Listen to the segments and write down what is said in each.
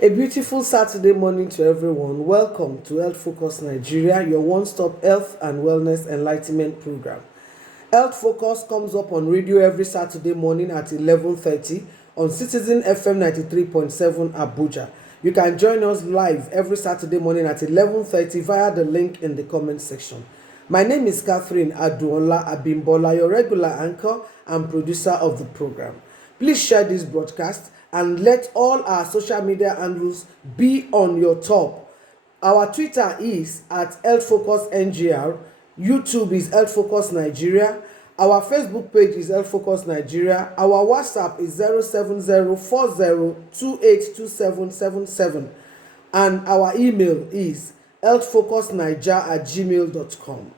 A beautiful Saturday morning to everyone. Welcome to Health Focus Nigeria, your one-stop health and wellness enlightenment program. Health Focus comes up on radio every Saturday morning at 11:30 on Citizen FM 93.7 Abuja. You can join us live every Saturday morning at 11:30 via the link in the comment section. My name is Catherine Aduola Abimbola, your regular anchor and producer of the program. Please share this broadcast and let all our social media handles be on your top. Our Twitter is at Health Focus NGR, YouTube is Health Focus Nigeria, our Facebook page is Health Focus Nigeria, our WhatsApp is 07040282777, and our email is healthfocusniger@gmail.com.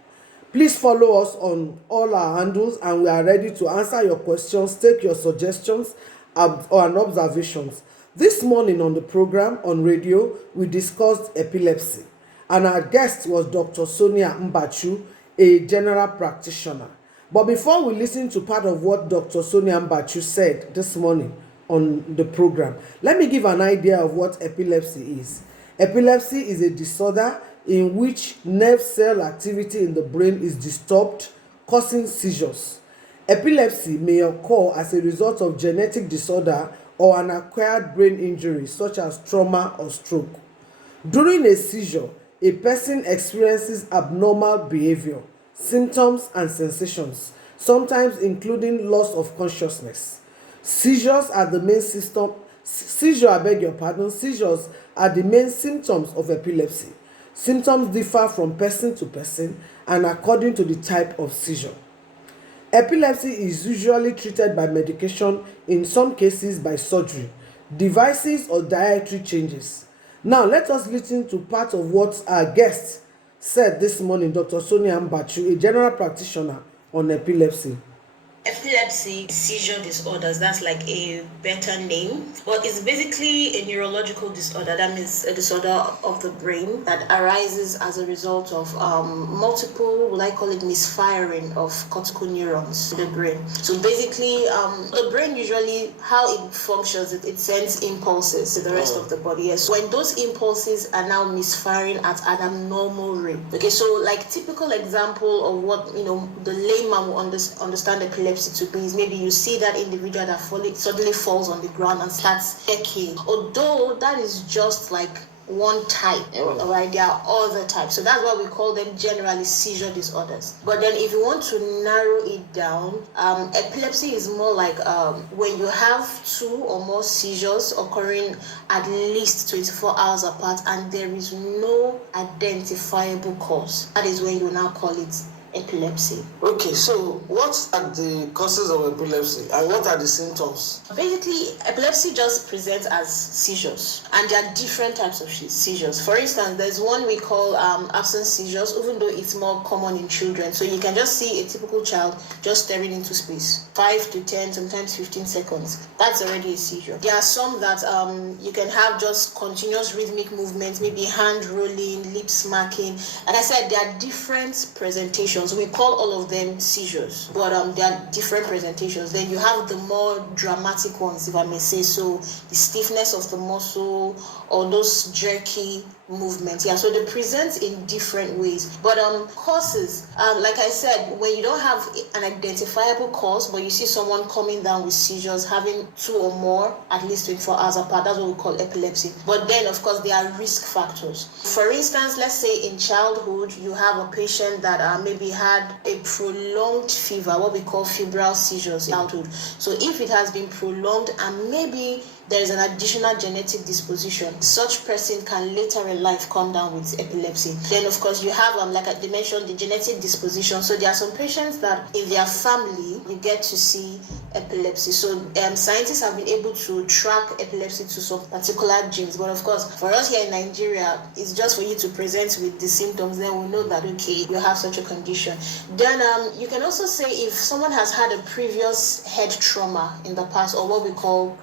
Please follow us on all our handles and we are ready to answer your questions, take your suggestions and observations. This morning on the program on radio, we discussed epilepsy and our guest was Dr. Sonia Mbachu, a general practitioner. But before we listen to part of what Dr. Sonia Mbachu said this morning on the program, let me give an idea of what epilepsy is. Epilepsy is a disorder in which nerve cell activity in the brain is disturbed, causing seizures. Epilepsy may occur as a result of genetic disorder or an acquired brain injury such as trauma or stroke. During a seizure, a person experiences abnormal behavior, symptoms and sensations, sometimes including loss of consciousness. Seizures are the main Seizures are the main symptoms of epilepsy. Symptoms differ from person to person and according to the type of seizure. Epilepsy is usually treated by medication, in some cases by surgery, devices or dietary changes. Now let us listen to part of what our guest said this morning, Dr. Sonia Mbachu, a general practitioner on epilepsy. Epilepsy, seizure disorders, that's like a better name. But it's basically a neurological disorder. That means a disorder of the brain that arises as a result of multiple, what I call it, misfiring of cortical neurons in the brain. So basically, the brain usually, how it functions, it sends impulses to the rest of the body. Yes. When those impulses are now misfiring at an abnormal rate. Okay, so like typical example of what, the layman will understand epilepsy to be is maybe you see that individual that suddenly falls on the ground and starts shaking. Although that is just like one type, right? There are other types. So that's why we call them generally seizure disorders. But then if you want to narrow it down, epilepsy is more like when you have two or more seizures occurring at least 24 hours apart and there is no identifiable cause. That is when you now call it epilepsy. Okay, so what are the causes of epilepsy and what are the symptoms? Basically, epilepsy just presents as seizures, and there are different types of seizures. For instance, there's one we call absence seizures, even though it's more common in children. So you can just see a typical child just staring into space, 5 to 10, sometimes 15 seconds. That's already a seizure. There are some that you can have just continuous rhythmic movements, maybe hand rolling, lip smacking. Like I said, there are different presentations. We call all of them seizures, but there are different presentations. Then you have the more dramatic ones, if I may say so, the stiffness of the muscle or those jerky movements. Yeah, so they present in different ways. But causes, like I said, when you don't have an identifiable cause, but you see someone coming down with seizures, having two or more, at least 24 hours apart, that's what we call epilepsy. But then, of course, there are risk factors. For instance, let's say in childhood, you have a patient that maybe had a prolonged fever, what we call febrile seizures in childhood. So if it has been prolonged and maybe there is an additional genetic disposition, such person can later in life come down with epilepsy. Then, of course, you have, like I mentioned, the genetic disposition. So there are some patients that in their family, you get to see epilepsy. So scientists have been able to track epilepsy to some particular genes. But of course, for us here in Nigeria, it's just for you to present with the symptoms. Then we know that, okay, you have such a condition. Then you can also say if someone has had a previous head trauma in the past, or what we call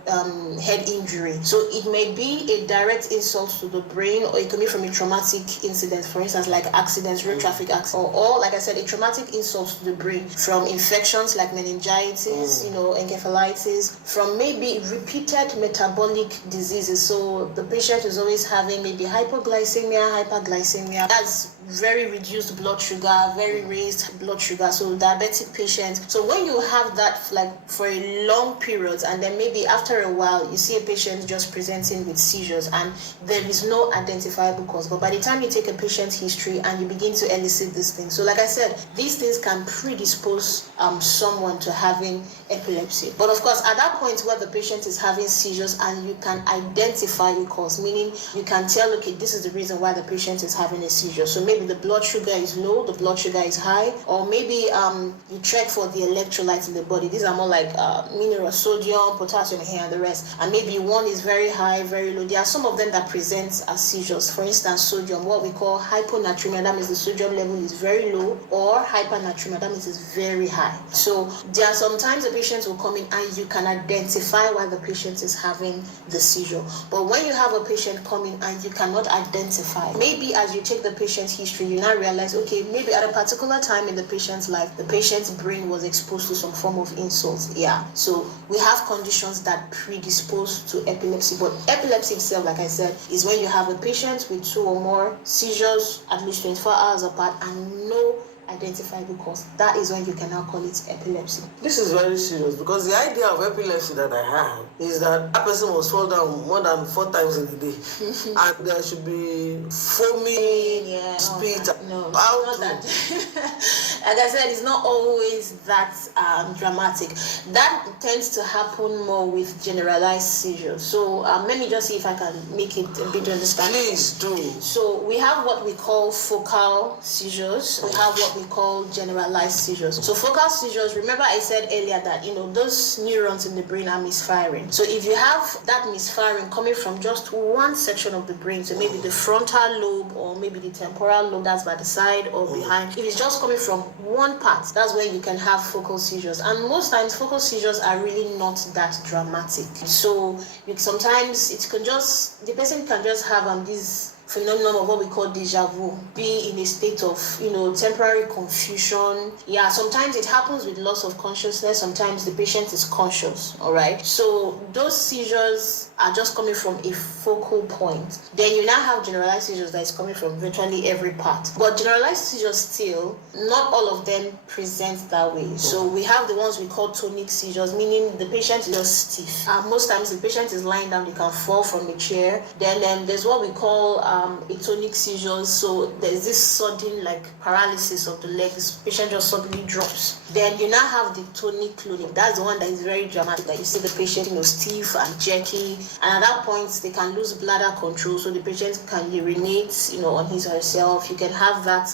head injury. So it may be a direct insult to the brain, or it could be from a traumatic incident, for instance, like accidents, road traffic accidents, or like I said, a traumatic insult to the brain from infections like meningitis, encephalitis, from maybe repeated metabolic diseases. So the patient is always having maybe hypoglycemia, that's very reduced blood sugar, very raised blood sugar, so diabetic patient. So when you have that like for a long period, and then maybe after a while you see a patient just presenting with seizures and there is no identifiable cause, but by the time you take a patient's history and you begin to elicit these things, so like I said, these things can predispose someone to having epilepsy. But of course, at that point where the patient is having seizures and you can identify the cause, meaning you can tell, okay, this is the reason why the patient is having a seizure. So maybe the blood sugar is low, the blood sugar is high, or maybe you check for the electrolytes in the body. These are more like mineral, sodium, potassium here and the rest. And maybe one is very high, very low. There are some of them that present as seizures. For instance, sodium, what we call hyponatremia, that means the sodium level is very low, or hypernatremia, that means it's very high. So there are sometimes the patient will come in and you can identify why the patient is having the seizure. But when you have a patient coming and you cannot identify, maybe as you take the patient's history, you now realize, okay, maybe at a particular time in the patient's life, the patient's brain was exposed to some form of insult. Yeah. So we have conditions that predispose to epilepsy. But epilepsy itself, like I said, is when you have a patient with 2 or more seizures at least 24 hours apart and no identifiable cause. That is when you can now call it epilepsy. This is very serious, because the idea of epilepsy that I have is that a person must fall down more than 4 times in a day and there should be foamy spit. No, not that. Like I said, it's not always that dramatic. That tends to happen more with generalized seizures. So let me just see if I can make it a bit understandable. Please do. So we have what we call focal seizures. We have what we call generalized seizures. So focal seizures, remember I said earlier that those neurons in the brain are misfiring. So if you have that misfiring coming from just one section of the brain, so maybe the frontal lobe or maybe the temporal lobe, that's by the side or behind, if it's just coming from one part, that's when you can have focal seizures. And most times focal seizures are really not that dramatic. So sometimes the person can just have these phenomenon of what we call deja vu, be in a state of temporary confusion. Yeah, sometimes it happens with loss of consciousness, sometimes the patient is conscious. All right, so those seizures are just coming from a focal point. Then you now have generalized seizures that is coming from virtually every part. But generalized seizures still, not all of them present that way. So we have the ones we call tonic seizures, meaning the patient is just stiff. Most times the patient is lying down, they can fall from a chair. Then there's what we call atonic seizures. So there's this sudden paralysis of the legs. Patient just suddenly drops. Then you now have the tonic clonic. That's the one that is very dramatic. That you see the patient stiff and jerky, and at that point they can lose bladder control. So the patient can urinate, on his or herself. You can have that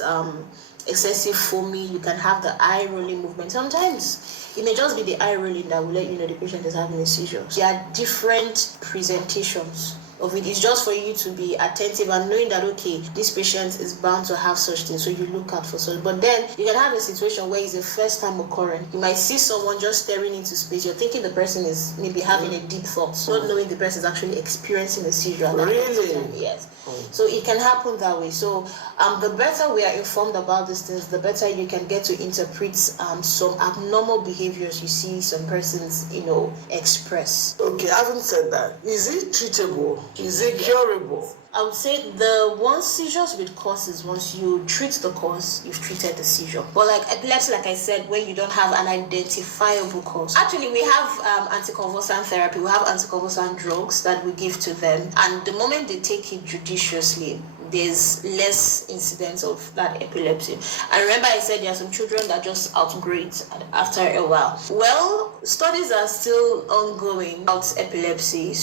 excessive foaming. You can have the eye rolling movement. Sometimes it may just be the eye rolling that will let you know the patient is having a seizure. There are different presentations of it. It's just for you to be attentive and knowing that, okay, this patient is bound to have such things, so you look out for such. But then you can have a situation where it's a first time occurring. You might see someone just staring into space. You're thinking the person is maybe having a deep thought, not knowing the person is actually experiencing a seizure. Really? Yes. So it can happen that way. So the better we are informed about these things, the better you can get to interpret some abnormal behaviors you see some persons, express. Okay, having said that, is it treatable? Is it curable? I would say the one seizures with causes, once you treat the cause, you've treated the seizure. But like epilepsy, like I said, when you don't have an identifiable cause. Actually, we have anticonvulsant therapy. We have anticonvulsant drugs that we give to them. And the moment they take it judiciously, there's less incidence of that epilepsy. And remember I said there are some children that just outgrow it after a while. Well, studies are still ongoing about epilepsy.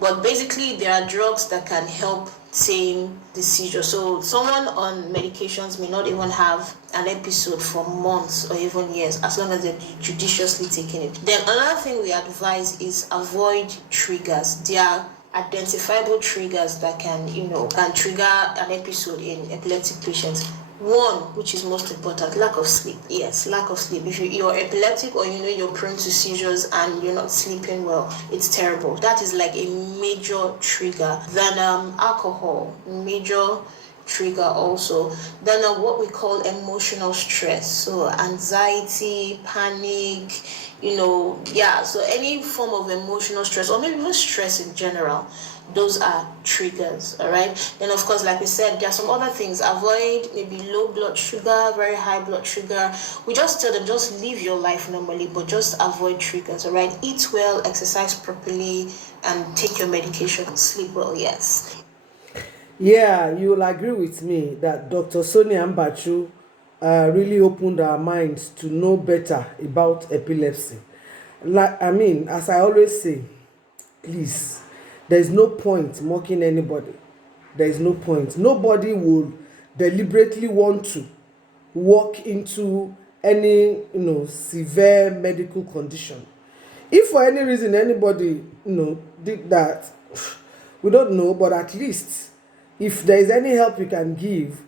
But basically there are drugs that can help tame the seizure. So someone on medications may not even have an episode for months or even years, as long as they're judiciously taking it. Then another thing we advise is avoid triggers. There are identifiable triggers that can trigger an episode in epileptic patients. One, which is most important, lack of sleep. Yes, lack of sleep. If you're epileptic or you're prone to seizures and you're not sleeping well, it's terrible. That is like a major trigger. Then alcohol, major trigger also. Then what we call emotional stress, so anxiety, panic, So any form of emotional stress or maybe even stress in general, those are triggers. All right, then of course, like we said, there are some other things. Avoid maybe low blood sugar, very high blood sugar. We just tell them, just live your life normally, but just avoid triggers. All right, eat well, exercise properly, and take your medication, sleep well. Yes. Yeah, you will agree with me that Dr. Sonia Mbachu really opened our minds to know better about epilepsy. Like, I mean, as I always say, please, there is no point mocking anybody. There is no point. Nobody will deliberately want to walk into any severe medical condition. If for any reason anybody did that, we don't know, but at least if there is any help you can give,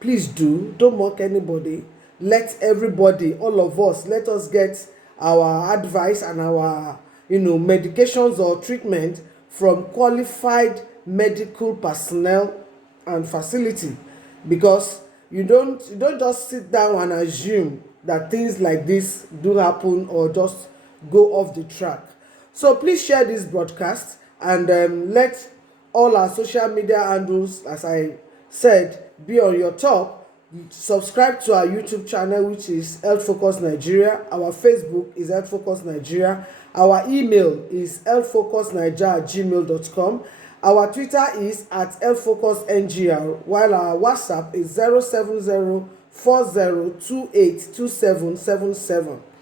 please do. Don't mock anybody. Let everybody, all of us, let us get our advice and our medications or treatment from qualified medical personnel and facility, because you don't just sit down and assume that things like this do happen or just go off the track. So please share this broadcast and let all our social media handles, as I said, be on your top. Subscribe to our YouTube channel, which is Health Focus Nigeria. Our Facebook is Health Focus Nigeria. Our email is healthfocusnigeria@gmail.com. Our Twitter is at healthfocusngr, while our WhatsApp is 07040282777.